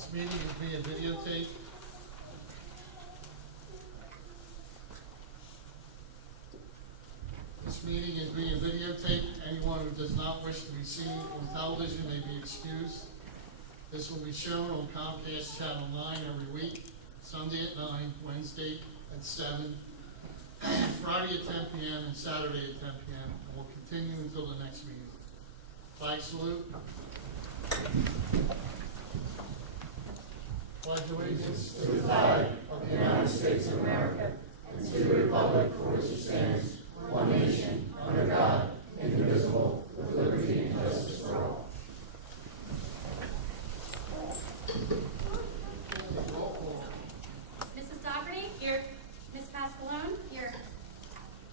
This meeting is being videotaped. This meeting is being videotaped. Anyone who does not wish to be seen on television may be excused. This will be shown on Comcast Channel 9 every week, Sunday at 9, Wednesday at 7, Friday at 10 p.m., and Saturday at 10 p.m., and will continue until the next meeting. Flag salute. Pledge allegiance To the flag of the United States of America and to the republic for which it stands, one nation, under God, indivisible, with liberty and justice for all. Roll call. Mrs. Doherty? Here. Ms. Pasqualone? Here.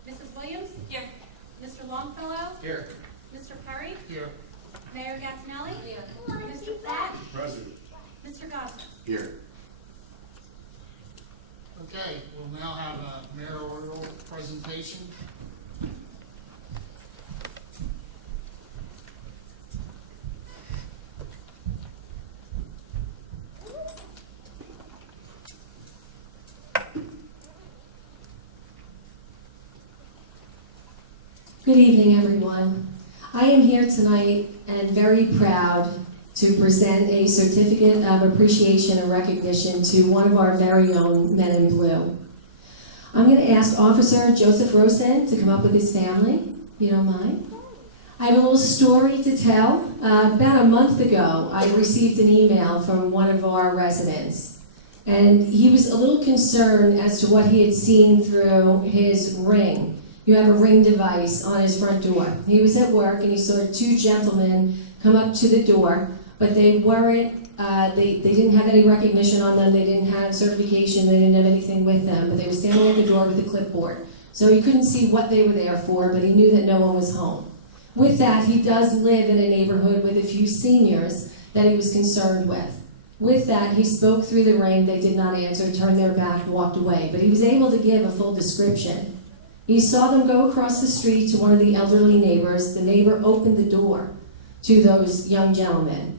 Mrs. Williams? Here. Mr. Longfellow? Here. Mr. Perry? Here. Mayor Gatinelli? Here. Mr. Platt? President. Mr. Gossett? Here. Okay, we'll now have a mayoral presentation. Good evening, everyone. I am here tonight and very proud to present a certificate of appreciation and recognition to one of our very own men in blue. I'm going to ask Officer Joseph Rosen to come up with his family, if you don't mind. I have a little story to tell. About a month ago, I received an email from one of our residents, and he was a little concerned as to what he had seen through his Ring. You have a Ring device on his front door. He was at work and he saw two gentlemen come up to the door, but they weren't, they didn't have any recognition on them, they didn't have certification, they didn't have anything with them, but they were standing at the door with a clipboard. So he couldn't see what they were there for, but he knew that no one was home. With that, he does live in a neighborhood with a few seniors that he was concerned with. With that, he spoke through the Ring, they did not answer, turned their back, walked away, but he was able to give a full description. He saw them go across the street to one of the elderly neighbors. The neighbor opened the door to those young gentlemen.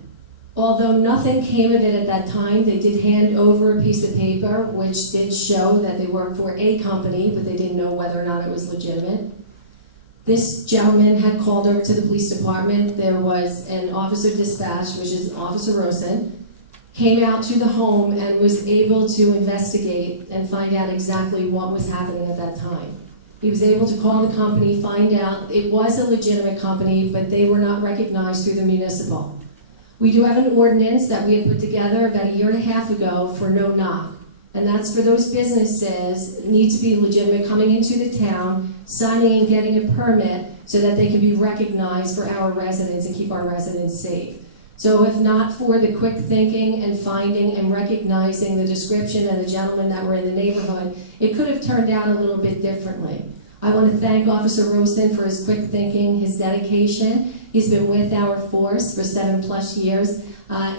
Although nothing came of it at that time, they did hand over a piece of paper which did show that they worked for a company, but they didn't know whether or not it was legitimate. This gentleman had called over to the police department. There was an officer dispatched, which is Officer Rosen, came out to the home and was able to investigate and find out exactly what was happening at that time. He was able to call the company, find out it was a legitimate company, but they were not recognized through the municipal. We do have an ordinance that we had put together about a year and a half ago for no knock. And that's for those businesses that need to be legitimate coming into the town, signing and getting a permit so that they can be recognized for our residents and keep our residents safe. So if not for the quick thinking and finding and recognizing the description and the gentlemen that were in the neighborhood, it could have turned out a little bit differently. I want to thank Officer Rosen for his quick thinking, his dedication. He's been with our force for 7+ years.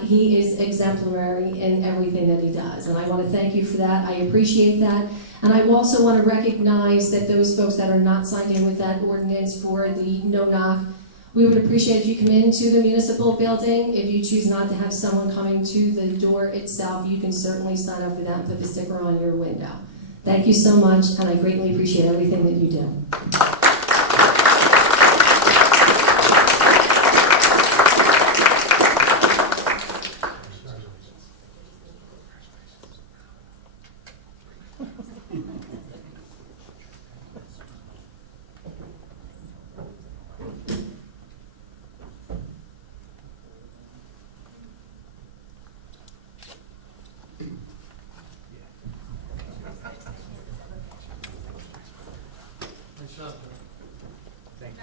He is exemplary in everything that he does, and I want to thank you for that. I appreciate that. And I also want to recognize that those folks that are not signed in with that ordinance for the no knock, we would appreciate if you come into the municipal building. If you choose not to have someone coming to the door itself, you can certainly sign up for that and put the sticker on your window. Thank you so much, and I greatly appreciate everything that you do. Nice job, Joe. Thank you.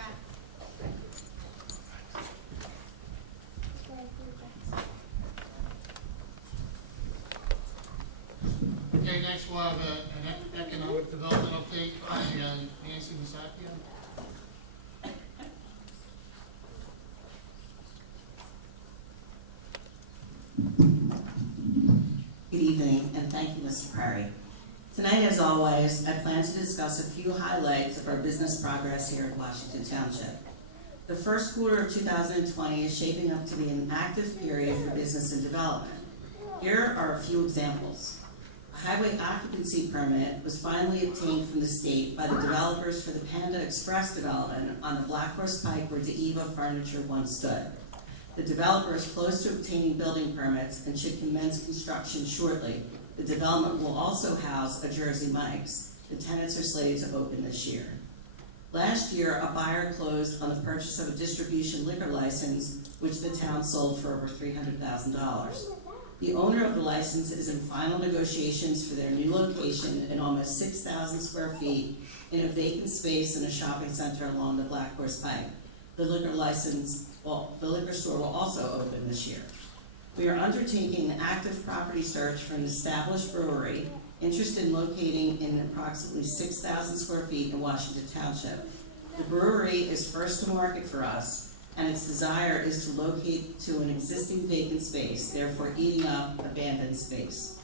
Okay, next we'll have an economic development update by Nancy Masacchio. Good evening, and thank you, Mr. Perry. Tonight, as always, I plan to discuss a few highlights of our business progress here at Washington Township. The first quarter of 2020 is shaping up to be an active period for business and development. Here are a few examples. A highway occupancy permit was finally obtained from the state by the developers for the Panda Express development on the Black Horse Pike where DeEva Furniture once stood. The developer is close to obtaining building permits and should commence construction shortly. The development will also house a Jersey Mike's. The tenants are slated to open this year. Last year, a buyer closed on the purchase of a distribution liquor license, which the town sold for over $300,000. The owner of the license is in final negotiations for their new location in almost 6,000 square feet in a vacant space in a shopping center along the Black Horse Pike. The liquor store will also open this year. We are undertaking an active property search for an established brewery interested in locating in approximately 6,000 square feet in Washington Township. The brewery is first to market for us, and its desire is to locate to an existing vacant space, therefore eating up abandoned space.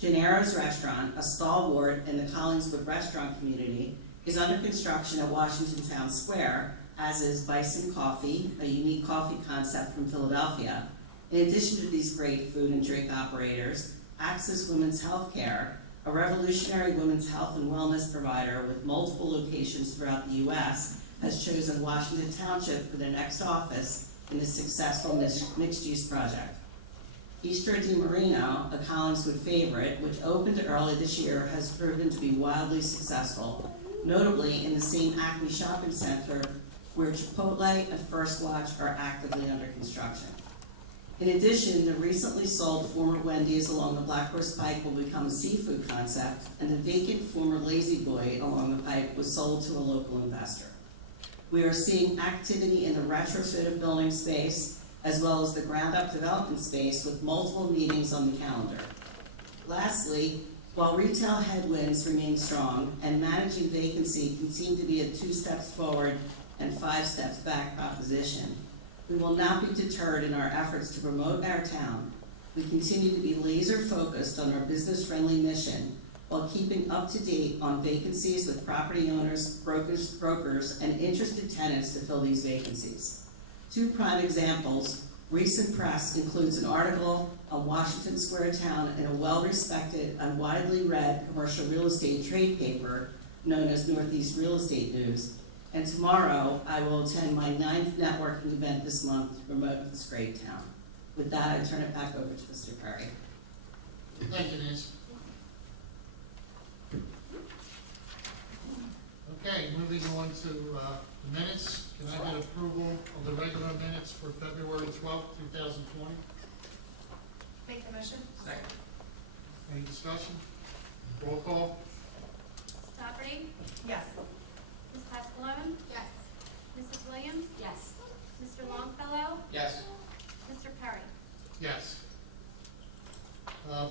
Gennaro's Restaurant, a stalwart in the Collingswood restaurant community, is under construction at Washington Town Square, as is Bison Coffee, a unique coffee concept from Philadelphia. In addition to these great food and drink operators, Access Women's Healthcare, a revolutionary women's health and wellness provider with multiple locations throughout the U.S., has chosen Washington Township for their next office in the successful mixed-use project. Bistro Di Marino, a Collingswood favorite, which opened early this year, has proven to be wildly successful, notably in the same Acme shopping center where Chipotle and First Watch are actively under construction. In addition, the recently sold former Wendy's along the Black Horse Pike will become a seafood concept, and the vacant former Lazy Boy along the pike was sold to a local investor. We are seeing activity in the retrofit of building space, as well as the ground-up development space with multiple meetings on the calendar. Lastly, while retail headwinds remain strong and managing vacancy can seem to be a 2 steps forward and 5 steps back proposition, we will not be deterred in our efforts to promote our town. We continue to be laser focused on our business-friendly mission while keeping up to date on vacancies with property owners, brokers, and interested tenants to fill these vacancies. 2 prime examples. Recent press includes an article on Washington Square Town in a well-respected and widely read commercial real estate trade paper known as Northeast Real Estate News. And tomorrow, I will attend my 9th networking event this month to promote this great town. With that, I turn it back over to Mr. Perry. Thank you, Nancy. Okay, moving on to the minutes. Can I get approval of the regular minutes for February 12th, 2020? Make the motion. Second. Any discussion? Roll call? Dougherty? Yes. Ms. Pasqualone? Yes. Mrs. Williams? Yes. Mr. Longfellow? Yes. Mr. Perry? Yes.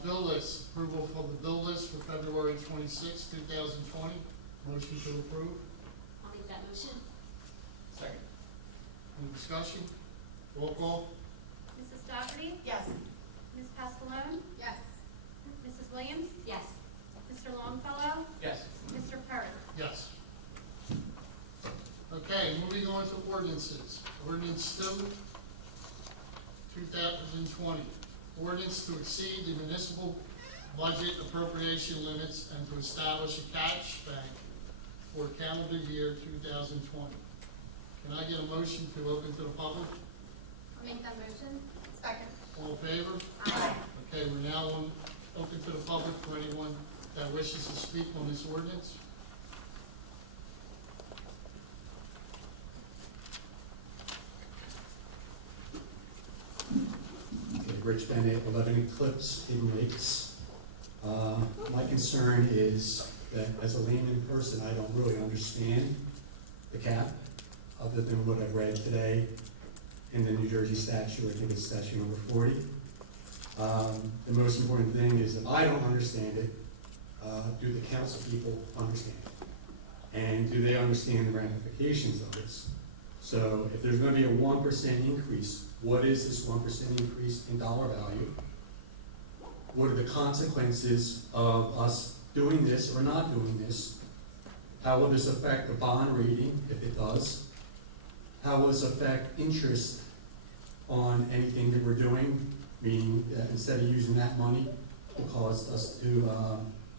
Bill list, approval for the bill list for February 26th, 2020. Motion to approve. I'll make that motion. Second. Any discussion? Roll call? Mrs. Dougherty? Yes. Ms. Pasqualone? Yes. Mrs. Williams? Yes. Mr. Longfellow? Yes. Mr. Perry? Yes. Okay, moving on to ordinances. Ordinance 2, 2020. Ordinance to exceed the municipal budget appropriation limits and to establish a cash bank for calendar year 2020. Can I get a motion to open to the public? I'll make that motion. Second. All in favor? Aye. Okay, we're now open to the public for anyone that wishes to speak on this ordinance. Okay, Rich Bennett, 11 Eclipse in Lakes. My concern is that as a layman person, I don't really understand the cap, other than what I've read today in the New Jersey statute. I think it's statute number 40. The most important thing is that I don't understand it. Do the council people understand it? And do they understand the ramifications of this? So if there's going to be a 1% increase, what is this 1% increase in dollar value? What are the consequences of us doing this or not doing this? How will this affect the bond rating, if it does? How will this affect interest on anything that we're doing? meaning that instead of using that money, it caused us to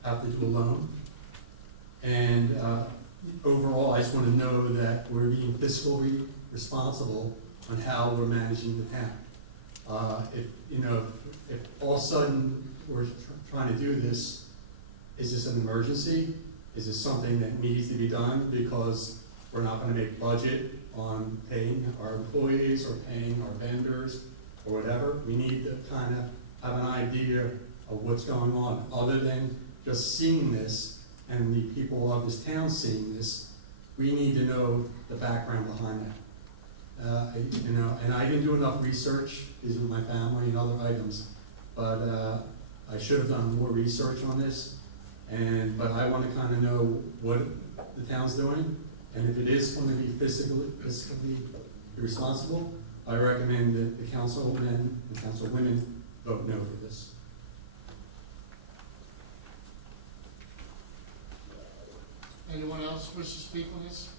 have to do a loan. And overall, I just want to know that we're being fiscally responsible on how we're managing the town. If all of a sudden we're trying to do this, is this an emergency? Is this something that needs to be done because we're not going to make budget on paying our employees or paying our vendors or whatever? We need to kind of have an idea of what's going on, other than just seeing this and the people of this town seeing this. We need to know the background behind that. And I didn't do enough research, these are my family and other items, but I should have done more research on this. But I want to kind of know what the town's doing, and if it is going to be fiscally responsible, I recommend that the councilmen and councilwomen vote no for this. Anyone else wish to speak on this?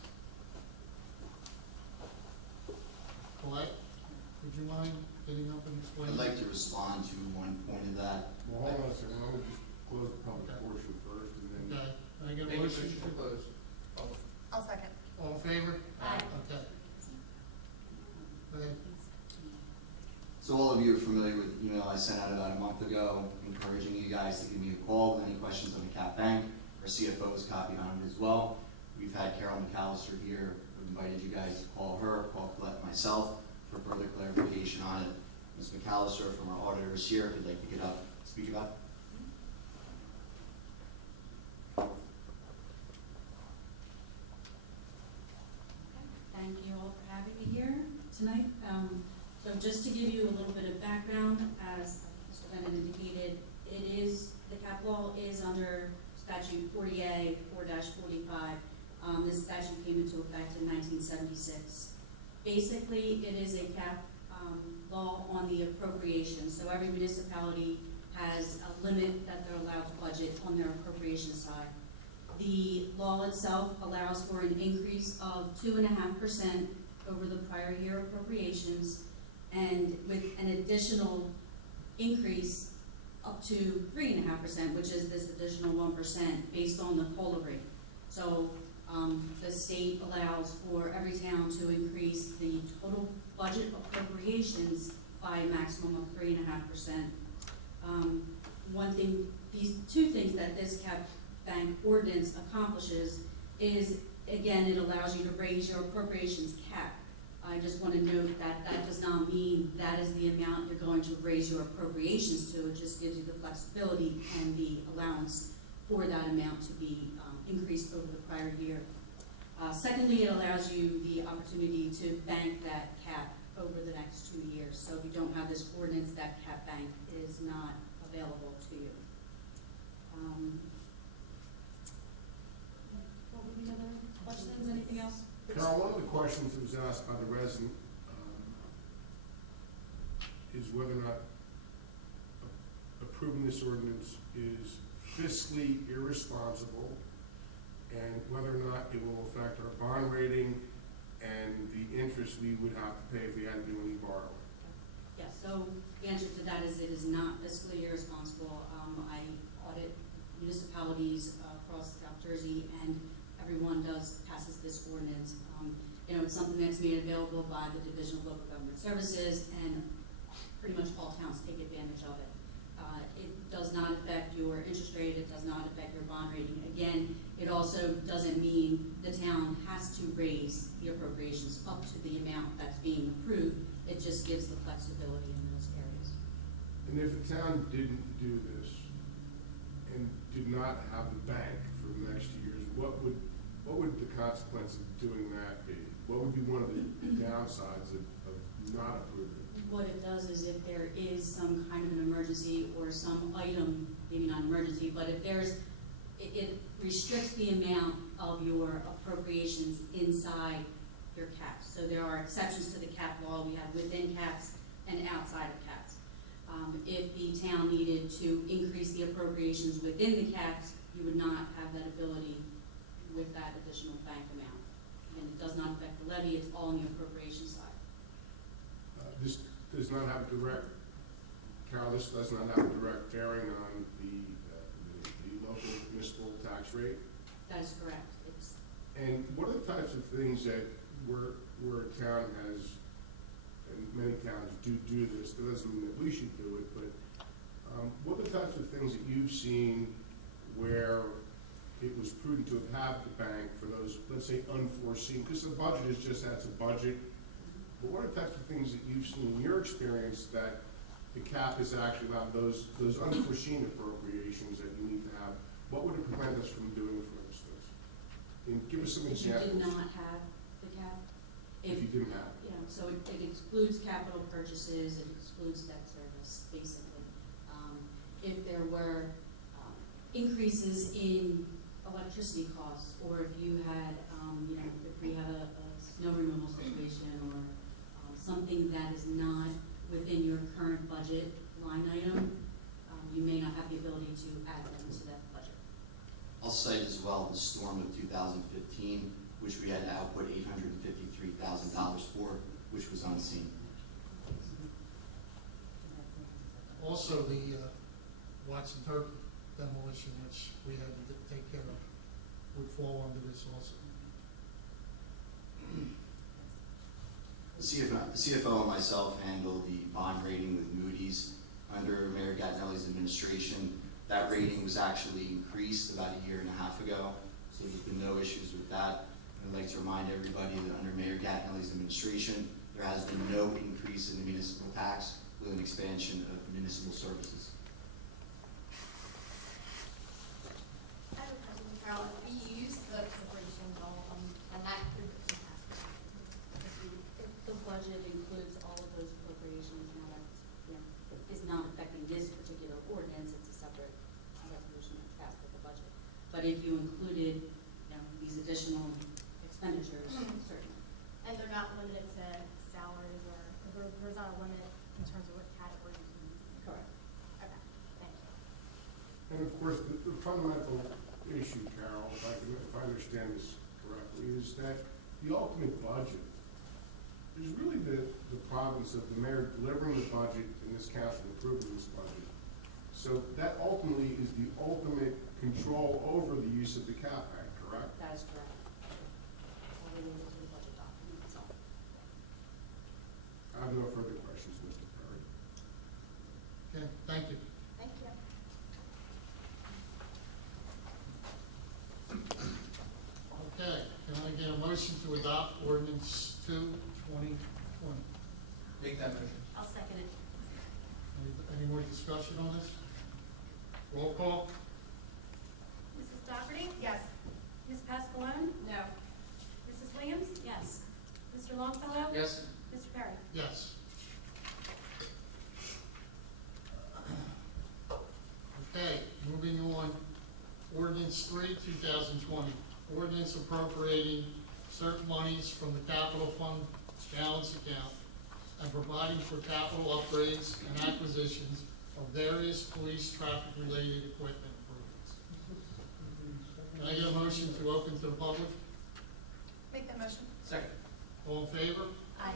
Colette, would you mind getting up and explaining? I'd like to respond to one point of that. Well, hold on a second, let me just close the public portion first, and then. Okay, can I get a Make a motion? motion to close. I'll second. All in favor? Aye. Okay. Go ahead. So all of you are familiar with the email I sent out about a month ago, encouraging you guys to give me a call with any questions on the Cap Bank. Our CFO is copied on it as well. We've had Carol McAllister here. We've invited you guys to call her, call Colette, myself, for further clarification on it. Ms. McAllister from our auditor is here, if you'd like to get up and speak about it. Thank you all for having me here tonight. So just to give you a little bit of background, as Mr. Bennett indicated, the cap law is under statute 40A 4-45. This statute came into effect in 1976. Basically, it is a cap law on the appropriations. So every municipality has a limit that they're allowed to budget on their appropriation side. The law itself allows for an increase of 2.5% over the prior year appropriations, and with an additional increase up to 3.5%, which is this additional 1% based on the COLA rate. So the state allows for every town to increase the total budget appropriations by a maximum of 3.5%. These two things that this cap bank ordinance accomplishes is, again, it allows you to raise your appropriations cap. I just want to note that that does not mean that is the amount you're going to raise your appropriations to. It just gives you the flexibility and the allowance for that amount to be increased over the prior year. Secondly, it allows you the opportunity to bank that cap over the next 2 years. So if you don't have this ordinance, that cap bank is not available to you. What were the other questions? Anything else? Carol, one of the questions that was asked by the resident is whether or not approving this ordinance is fiscally irresponsible, and whether or not it will affect our bond rating and the interest we would have to pay if we had to do any borrowing. Yes, so the answer to that is it is not fiscally irresponsible. I audit municipalities across South Jersey, and everyone passes this ordinance. It's something that's made available by the Division of Local Government Services, and pretty much all towns take advantage of it. It does not affect your interest rate, it does not affect your bond rating. Again, it also doesn't mean the town has to raise the appropriations up to the amount that's being approved. It just gives the flexibility in those areas. And if the town didn't do this and did not have the bank for the next years, what would the consequence of doing that be? What would be one of the downsides of not approving it? What it does is if there is some kind of an emergency or some item, maybe not emergency, but if it restricts the amount of your appropriations inside your caps. So there are exceptions to the cap law. We have within caps and outside of caps. If the town needed to increase the appropriations within the caps, you would not have that ability with that additional bank amount. And it does not affect the levy, it's all on the appropriation side. This does not have a direct Carol, this does not have a direct bearing on the local municipal tax rate. That is correct. It's, And what are the types of things that where a town has, and many towns do this, that doesn't mean that we should do it, but what are the types of things that you've seen where it was prudent to have the bank for those, let's say, unforeseen, because the budget is just, that's a budget, but what are the types of things that you've seen in your experience that the cap is actually allowed those unforeseen appropriations that you need to have? What would it prevent us from doing, for instance? And give us some if you examples. did not have the cap, If you didn't have it. yeah, so it excludes capital purchases, it excludes debt service, basically. If there were increases in electricity costs, or if you had, if we had a snow removal situation, or something that is not within your current budget line item, you may not have the ability to add them to that budget. I'll cite as well the storm of 2015, which we had to output $853,000 for, which was unseen. Also, the Watson Turkey demolition, which we had to take care of, would fall under this also. The CFO and myself handled the bond rating with Moody's under Mayor Gattinelli's administration. That rating was actually increased about a year and a half ago, so there's been no issues with that. And I'd like to remind everybody that under Mayor Gattinelli's administration, there has been no increase in the municipal tax with an expansion of municipal services. I have a question, Carol. If we use the corporation goal, and that could, If the budget includes all of those appropriations, now that's, is not affecting this particular ordinance, it's a separate resolution that's passed with the budget. But if you included, these additional expenditures, certainly. and they're not limited to salaries, or there's not a limit in terms of what categories you use. Correct. Okay, thank you. And of course, the fundamental issue, Carol, if I understand this correctly, is that the ultimate budget is really the province of the mayor delivering the budget and this council approving this budget. So that ultimately is the ultimate control over the use of the cap act, correct? That is correct. All related to the budget document itself. I have no further questions, Mr. Perry. Okay, thank you. Thank you. Okay, can I get a motion to adopt ordinance 2/2020? Make that motion. I'll second it. Any more discussion on this? Roll call? Mrs. Doherty? Yes. Ms. Pasqualone? No. Mrs. Williams? Yes. Mr. Longfellow? Yes. Mr. Perry? Yes. Okay, moving on, ordinance 3/2020, ordinance appropriating certain monies from the capital fund balance account and providing for capital upgrades and acquisitions of various police traffic-related equipment improvements. Can I get a motion to open to the public? Make that motion. Second. All in favor? Aye.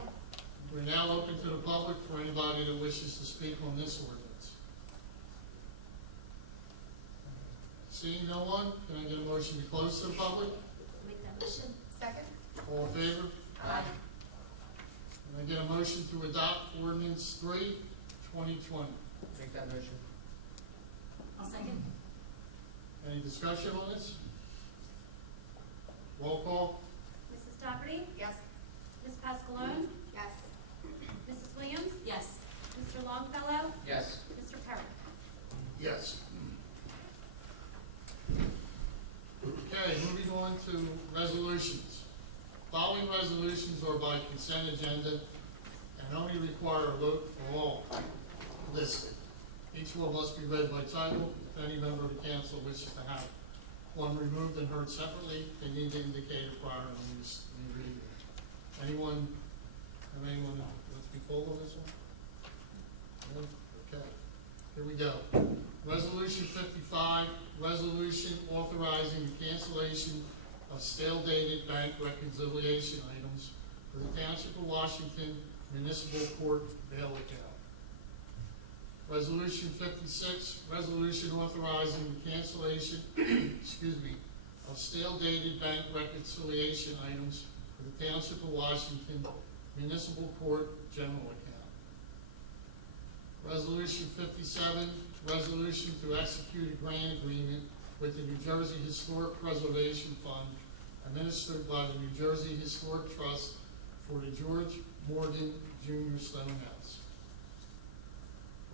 We're now open to the public for anybody that wishes to speak on this ordinance. Seeing no one, can I get a motion to close to the public? Make that motion. Second. All in favor? Aye. Can I get a motion to adopt ordinance 3/2020? Make that motion. I'll second. Any discussion on this? Roll call? Mrs. Doherty? Yes. Ms. Pasqualone? Yes. Mrs. Williams? Yes. Mr. Longfellow? Yes. Mr. Perry? Yes. Okay, moving on to resolutions. Following resolutions are by consent agenda and only require a vote for all listed. Each one must be read by title. If any member of the council wishes to have one removed and heard separately, they need to indicate it prior to reading. Anyone let's be pulled on this one? No? Okay, here we go. Resolution 55, resolution authorizing the cancellation of stale dated bank reconciliation items for the Township of Washington Municipal Court bail account. Resolution 56, resolution authorizing the cancellation, of stale dated bank reconciliation items for the Township of Washington Municipal Court General Account. Resolution 57, resolution to execute a grant agreement with the New Jersey Historic Preservation Fund administered by the New Jersey Historic Trust for the George Morgan Jr. Stonehouse.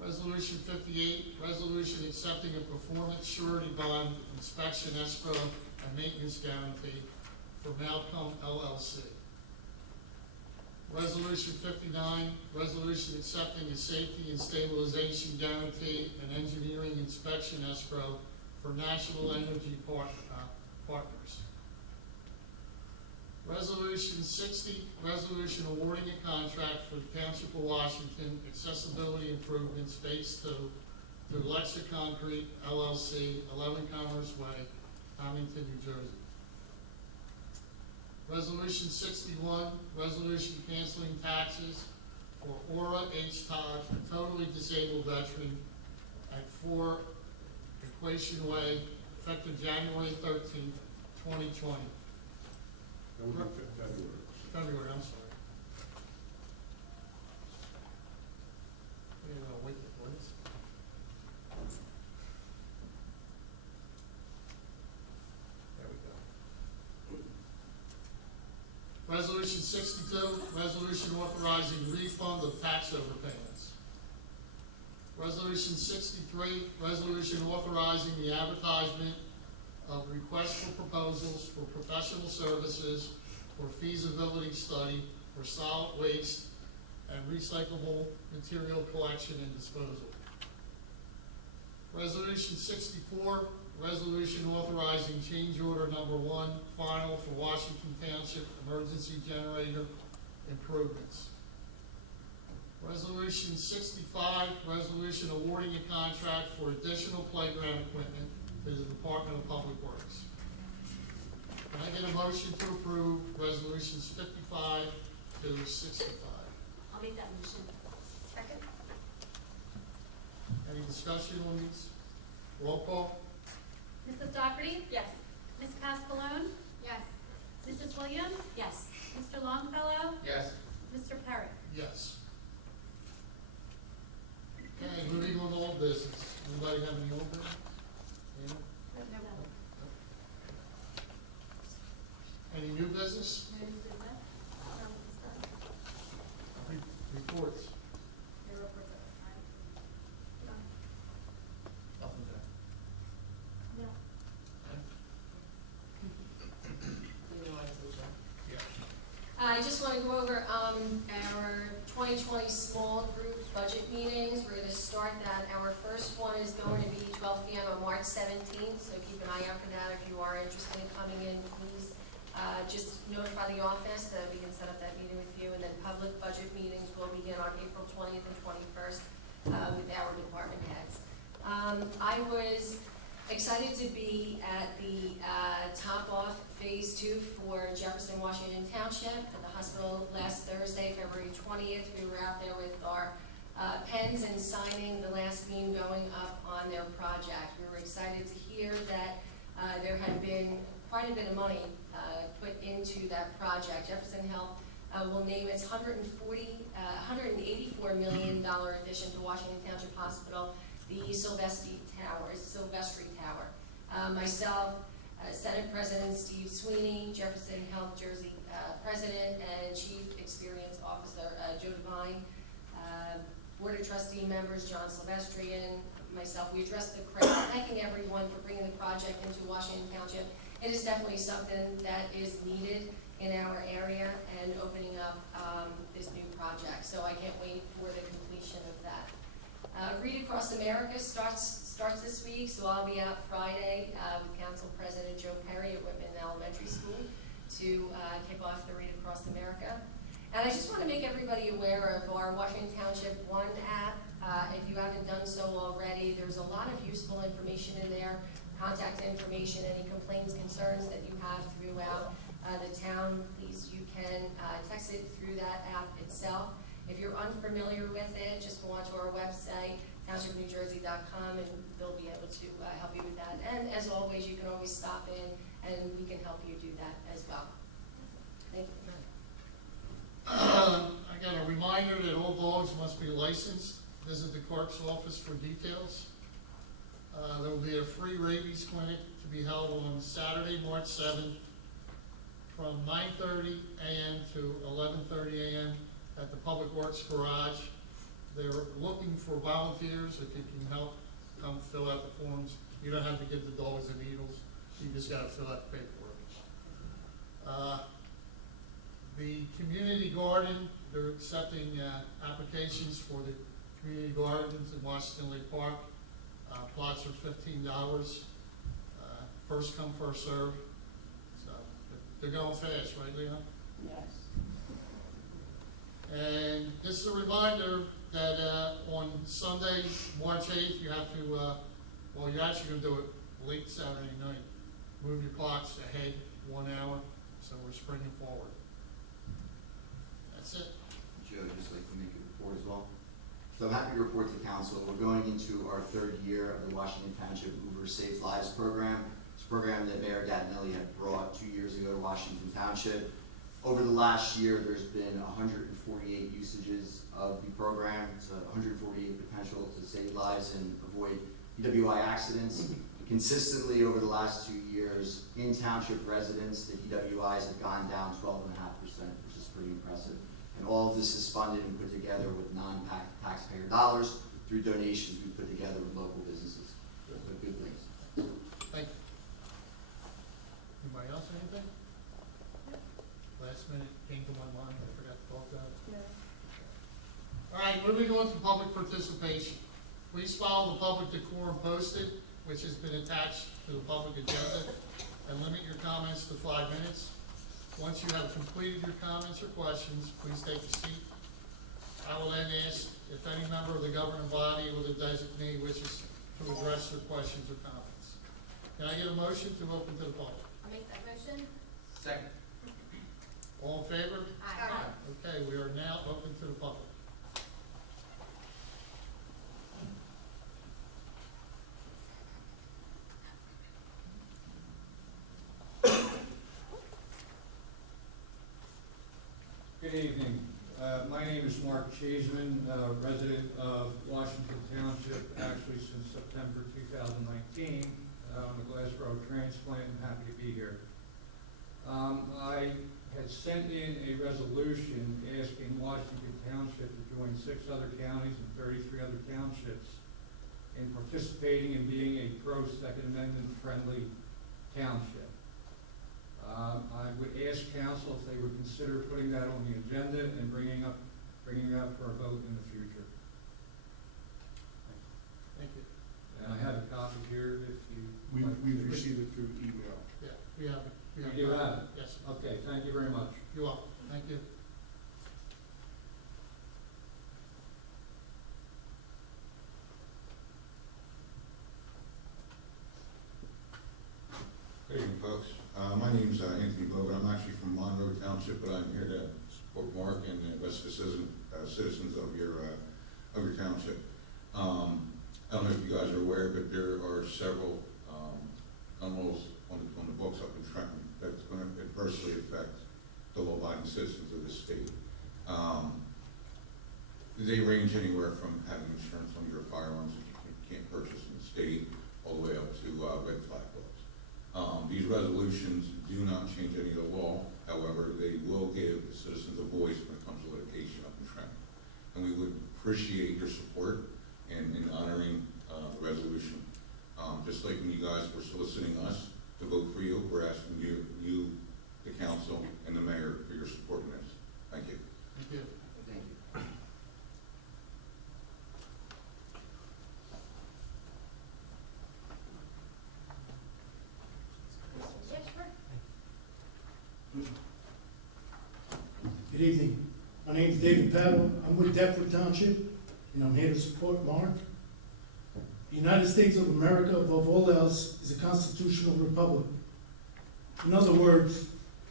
Resolution 58, resolution accepting a performance surety bond inspection escrow and maintenance guarantee for Malcolm LLC. Resolution 59, resolution accepting a safety and stabilization guarantee and engineering inspection escrow for National Energy Partners. Resolution 60, resolution awarding a contract for the Township of Washington Accessibility Improvements Phase 2 through Lexa Concrete LLC, 11 Commerce Way, Hamilton, New Jersey. Resolution 61, resolution canceling taxes for Aura H. Todd, a totally disabled veteran at 4 Equation Way, effective January 13th, 2020. That would be February. February, I'm sorry. Wait, what is? There we go. Resolution 62, resolution authorizing refund of tax overpayments. Resolution 63, resolution authorizing the advertisement of requests for proposals for professional services for feasibility study for solid waste and recyclable material collection and disposal. Resolution 64, resolution authorizing change order number 1, final for Washington Township emergency generator improvements. Resolution 65, resolution awarding a contract for additional playground equipment to the Department of Public Works. Can I get a motion to approve resolutions 55 to 65? I'll make that motion. Second? Any discussion on these? Roll call? Mrs. Doherty? Yes. Ms. Pasqualone? Yes. Mrs. Williams? Yes. Mr. Longfellow? Yes. Mr. Perry? Yes. Okay, moving on to old business. Anybody have any old business? Any? Any new business? No new business? No, this is done. Reports? Your reports at this time. Done. Nothing there. No. I just want to go over our 2020 small group budget meetings. We're going to start that. Our first one is going to be 12 p.m. on March 17th, so keep an eye out for that. If you are interested in coming in, please just notify the office that we can set up that meeting with you. And then public budget meetings will begin on April 20th and 21st with our department heads. I was excited to be at the top off phase 2 for Jefferson, Washington Township at the hospital last Thursday, February 20th. We were out there with our pens and signing the last beam going up on their project. We were excited to hear that there had been quite a bit of money put into that project. Jefferson Health will name its $184 million addition to Washington Township Hospital the Silvestri Tower. Myself, Senate President Steve Sweeney, Jefferson Health Jersey President and Chief Experience Officer Joe Devine, Board of Trustee members John Silvestrian, myself, we addressed the crowd, thanking everyone for bringing the project into Washington Township. It is definitely something that is needed in our area and opening up this new project. So I can't wait for the completion of that. Read Across America starts this week, so I'll be out Friday with Council President Joe Perry at Whitman Elementary School to kick off the Read Across America. And I just want to make everybody aware of our Washington Township One app. If you haven't done so already, there's a lot of useful information in there, contact information, any complaints, concerns that you have throughout the town, please, you can text it through that app itself. If you're unfamiliar with it, just go onto our website, townshipnewjersey.com, and they'll be able to help you with that. And as always, you can always stop in, and we can help you do that as well. Thank you. I got a reminder that all dogs must be licensed. Visit the clerk's office for details. There will be a free rabies clinic to be held on Saturday, March 7th, from 9:30 a.m. to 11:30 a.m. at the Public Works Garage. They're looking for volunteers. If you can help, come fill out the forms. You don't have to give the dogs the needles. You just got to fill out the paperwork. The community garden, they're accepting applications for the community gardens in Washington Lake Park. Plots are $15. First come, first serve. So they're going fast, right, Leon? Yes. And just a reminder that on Sunday, March 8th, you have to, well, you're actually going to do it late Saturday night. Move your clocks ahead 1 hour, so we're springing forward. That's it. Joe, just like to make a report as well. So I'm happy to report to council, we're going into our third year of the Washington Township Uber Safe Lives program. It's a program that Mayor Gattinelli had brought 2 years ago to Washington Township. Over the last year, there's been 148 usages of the program. It's 148 potential to save lives and avoid DWI accidents. Consistently over the last 2 years, in township residents, the DWIs have gone down 12.5%, which is pretty impressive. And all of this is funded and put together with non-taxpayer dollars through donations we put together with local businesses. So good things. Thank you. Anybody else, anything? Last minute came to my mind, I forgot to talk about it. All right, moving on to public participation. Please follow the public decorum posted, which has been attached to the public agenda, and limit your comments to 5 minutes. Once you have completed your comments or questions, please take a seat. I will then ask if any member of the governing body or the designee wishes to address their questions or comments. Can I get a motion to open to the public? I'll make that motion. Second. All in favor? Aye. Okay, we are now open to the public. Good evening. My name is Mark Cheeseman, resident of Washington Township, actually since September 2019. I'm a Glassboro transplant and happy to be here. I had sent in a resolution asking Washington Township to join 6 other counties and 33 other townships in participating in being a pro-Second Amendment friendly township. I would ask council if they would consider putting that on the agenda and bringing it up for a vote in the future. Thank you. And I have a copy here if you. We've received it through email. Yeah, we have it. You have it? Yes. Okay, thank you very much. You're welcome. Thank you. Good evening, folks. My name's Anthony Bogan. I'm actually from Monroe Township, but I'm here to support Mark and the rest of the citizens of your township. I don't know if you guys are aware, but there are several gun laws on the books up in Trenton that's going to adversely affect the law-abiding citizens of this state. They range anywhere from having insurance on your firearms that you can't purchase in the state, all the way up to red flag laws. These resolutions do not change any of the law. However, they will give the citizens a voice when it comes to litigation up in Trenton. And we would appreciate your support in honoring the resolution. Just like when you guys were soliciting us to vote for you, we're asking you, the council, and the mayor for your support in this. Thank you. Thank you. Thank you. Yeah, sure. Good evening. My name is David Paddle. I'm with Deptford Township, and I'm here to support Mark. The United States of America, above all else, is a constitutional republic. In other words,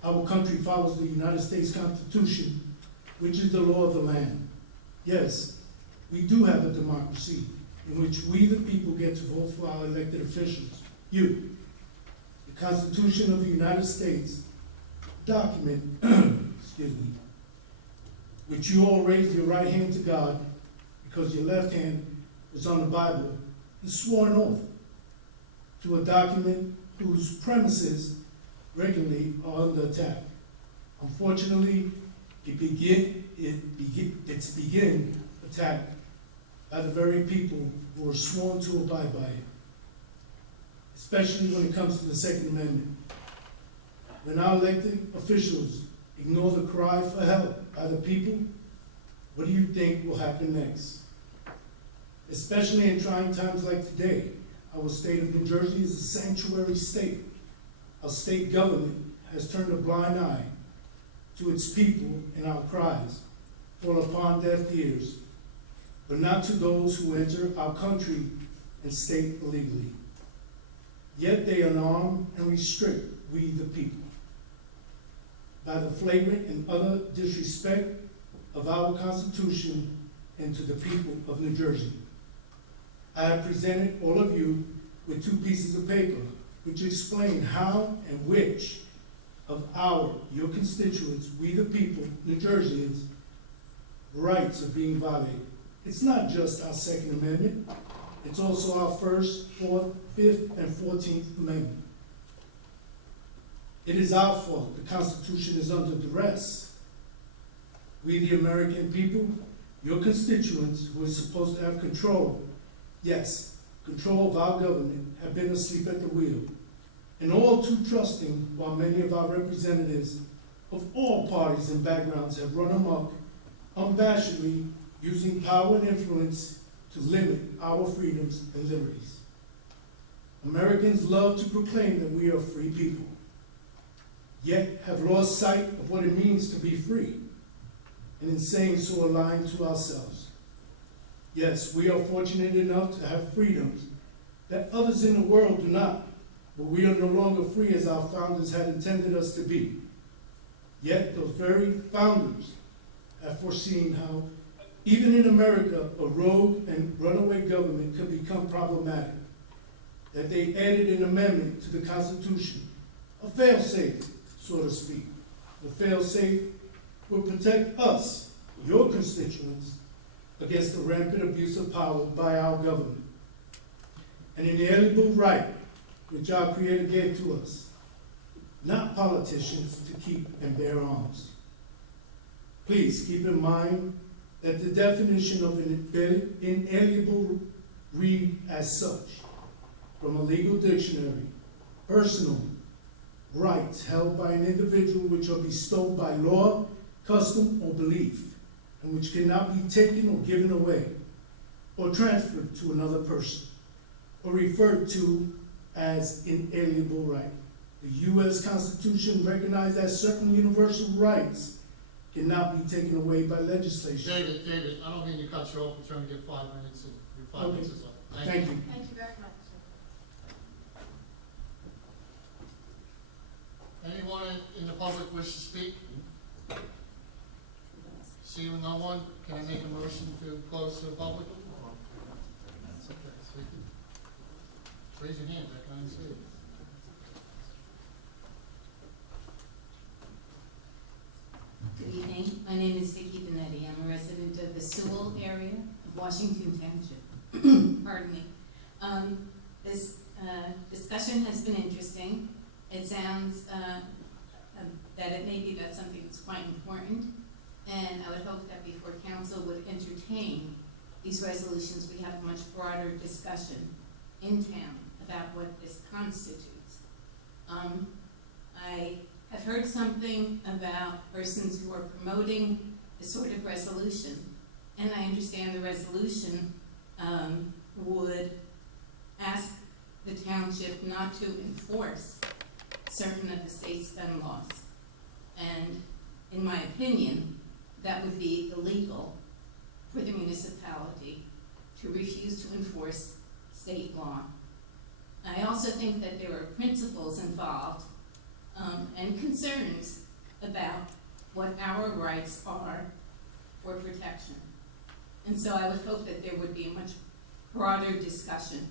our country follows the United States Constitution, which is the law of the land. Yes, we do have a democracy, in which we, the people, get to vote for our elected officials. You, the Constitution of the United States, document, excuse me, which you all raised your right hand to God because your left hand was on the Bible, is sworn oath to a document whose premises regularly are under attack. Unfortunately, it's begin attack by the very people who are sworn to abide by it, especially when it comes to the Second Amendment. When our elected officials ignore the cry for help by the people, what do you think will happen next? Especially in trying times like today, our state of New Jersey is a sanctuary state. Our state government has turned a blind eye to its people, and our cries fall upon deaf ears, but not to those who enter our country and state illegally. Yet they unarm and restrict we the people by the flagrant and utter disrespect of our Constitution and to the people of New Jersey. I have presented all of you with 2 pieces of paper which explain how and which of your constituents, we the people, New Jerseyans, rights are being violated. It's not just our Second Amendment, it's also our First, Fourth, Fifth, and 14th Amendment. It is our fault the Constitution is under duress. We the American people, your constituents who are supposed to have control, yes, control of our government, have been asleep at the wheel, and all too trusting, while many of our representatives of all parties and backgrounds have run amok, unabashedly using power and influence to limit our freedoms and liberties. Americans love to proclaim that we are free people, yet have lost sight of what it means to be free, and in saying so are lying to ourselves. Yes, we are fortunate enough to have freedoms that others in the world do not, but we are no longer free as our founders had intended us to be. Yet those very founders have foreseen how, even in America, a rogue and runaway government could become problematic, that they added an amendment to the Constitution, a fail-safe, so to speak. The fail-safe will protect us, your constituents, against the rampant abuse of power by our government. An inalienable right which our Creator gave to us, not politicians to keep and bear arms. Please keep in mind that the definition of an inalienable read as such, from a legal dictionary: personal rights held by an individual which are bestowed by law, custom, or belief, and which cannot be taken or given away, or transferred to another person, or referred to as inalienable right. The U.S. Constitution recognizes that certain universal rights cannot be taken away by legislation. David, I don't mean to cut you off, we're trying to get 5 minutes, and your 5 minutes is up. Thank you. Thank you very much. Anyone in the public wish to speak? Seeing no one, can I make a motion to close to the public? Raise your hand, I can't see it. Good evening. My name is Vicki Benetti. I'm a resident of the Sewell area of Washington Township. Pardon me. This discussion has been interesting. It sounds that it may be about something that's quite important, and I would hope that before council would entertain these resolutions, we have a much broader discussion in town about what this constitutes. I have heard something about persons who are promoting this sort of resolution, and I understand the resolution would ask the township not to enforce certain of the state's gun laws. And in my opinion, that would be illegal for the municipality to refuse to enforce state law. I also think that there are principles involved and concerns about what our rights are for protection. And so I would hope that there would be a much broader discussion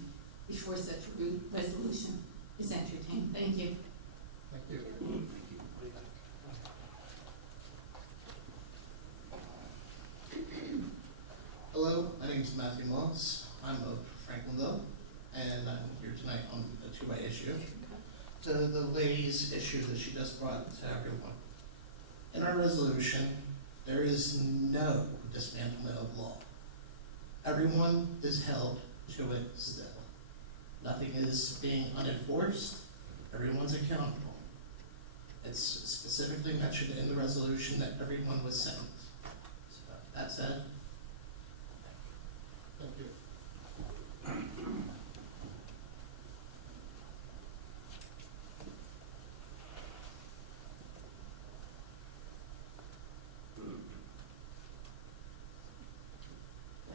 before such a resolution is entertained. Thank you. Thank you. Hello, my name is Matthew Moss. I'm of Franklinville, and I'm here tonight on a two-way issue. To the lady's issue that she just brought to everyone. In our resolution, there is no dismantlement of law. Everyone is held to it still. Nothing is being unenforced. Everyone's accountable. It's specifically mentioned in the resolution that everyone was sentenced. So that said, Thank you.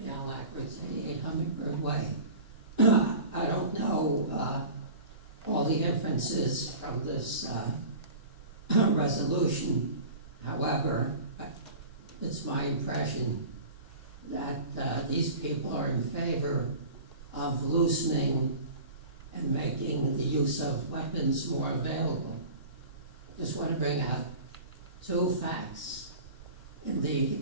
Leon Lackridge, 88 Hummingbird Way. I don't know all the inferences from this resolution. However, it's my impression that these people are in favor of loosening and making the use of weapons more available. Just want to bring out two facts. In the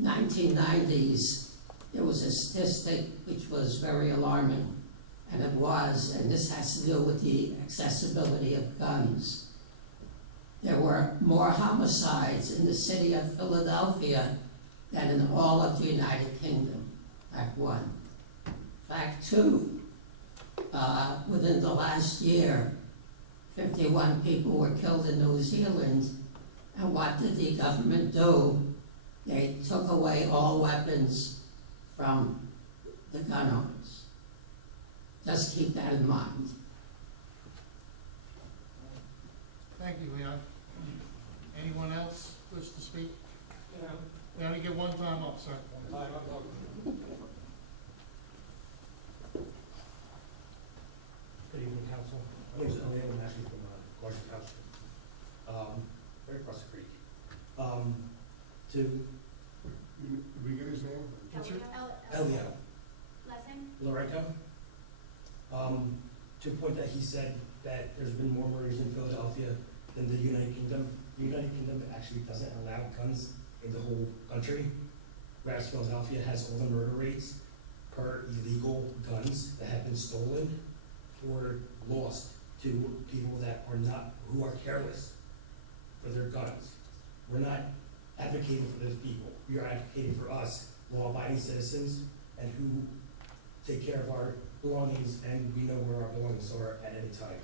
1990s, there was a statistic which was very alarming, and it was, and this has to do with the accessibility of guns. There were more homicides in the city of Philadelphia than in all of the United Kingdom. Fact one. Fact two, within the last year, 51 people were killed in New Zealand, and what did the government do? They took away all weapons from the gun owners. Just keep that in mind. Thank you, Leon. Anyone else wish to speak? We only get one time up, sir. Good evening, council. My name is Elliot. I'm actually from Washington Township, right across the creek. Did we get his name? What's your- Elliot Last name? Loreto. To the point that he said that there's been more murders in Philadelphia than the United Kingdom. The United Kingdom actually doesn't allow guns in the whole country, whereas Philadelphia has all the murder rates per illegal guns that have been stolen or lost to people that are not, who are careless for their guns. We're not advocating for those people. We are advocating for us, law-abiding citizens, and who take care of our belongings, and we know where our belongings are at any time.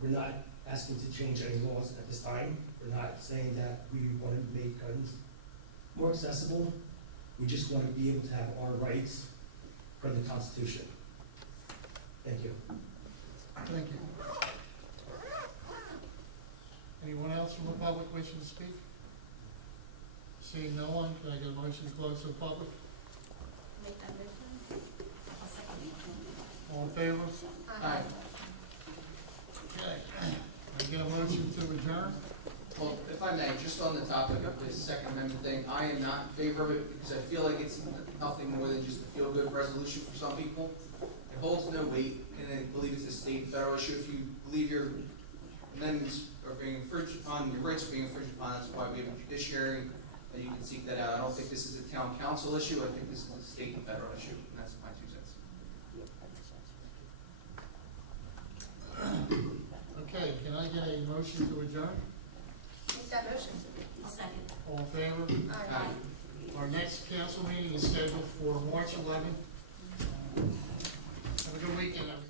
We're not asking to change any laws at this time. We're not saying that we want to make guns more accessible. We just want to be able to have our rights per the Constitution. Thank you. Thank you. Anyone else from the public wishing to speak? Seeing no one, can I get a motion to close to the public? Make that motion. I'll second it. All in favor? Aye. Okay. Can I get a motion to adjourn? Well, if I may, just on the topic of this Second Amendment thing, I am not in favor of it because I feel like it's nothing more than just a feel-good resolution for some people. It holds no weight, and I believe it's a state and federal issue. If you believe your amendments are being infringed upon, your rights are being infringed upon, that's why we have a judiciary, that you can seek that out. I don't think this is a town council issue, I think this is a state and federal issue, and that's my 2 cents. Okay, can I get a motion to adjourn? Make that motion. I'll second. All in favor? Aye. Our next council meeting is scheduled for March 11th. Have a good weekend, everyone.